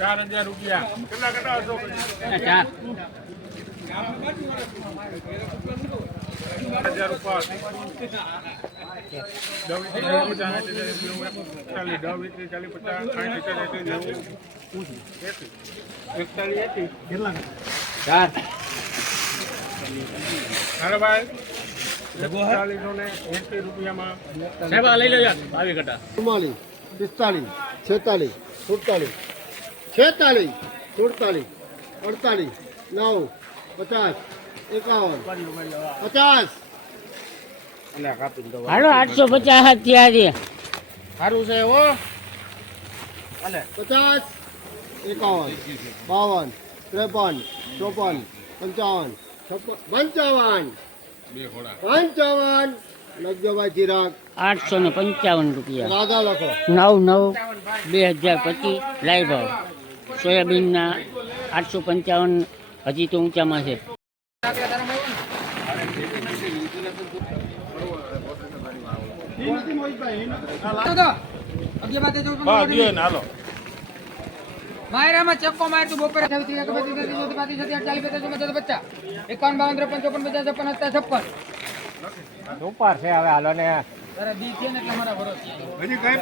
4000 રૂપિયા કેટલા કટાવશો? 4000 ઉપર હાલો ભાઈ 40 રૂપિયામાં સાહેબ લઈ લેજો 22 કટા 44 45 46 47 46 47 48 9 50 51 50 હાલો 850 થયા છે. સારું છે હો. 50 51 52 53 54 55 55 55 લખજોભાઈ ચિરાગ 855 રૂપિયા. રાધા લખો 9/9/2025 લાઈવ ભાવ. સોયાબીનના 855 હજી તો ઊંચામાં છે. માયરામાં ચક્કો માર તું બપોરે 51 ઉપર છે હવે હાલો ને તારા બી છે ને એટલે મારા ભરોસે હજી કઈ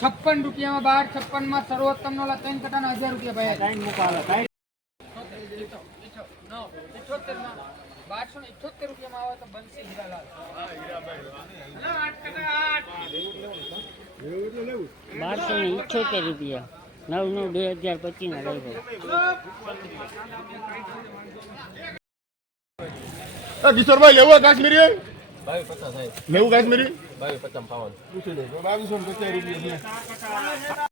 56 રૂપિયામાં 12 56 માં સર્વોત્તમ નો 3 કટાના 1000 રૂપિયા ભાઈ 3 મુકાલો 1278 રૂપિયામાં આવે તો બનશે હીરાલાલ. 1278 રૂપિયા. 9/9/2025 ના લાઈવ ભાવ. કિશોરભાઈ લેવું કાશ્મીરી 22 50 લેવું કાશ્મીરી 22 50 52 2250 રૂપિયા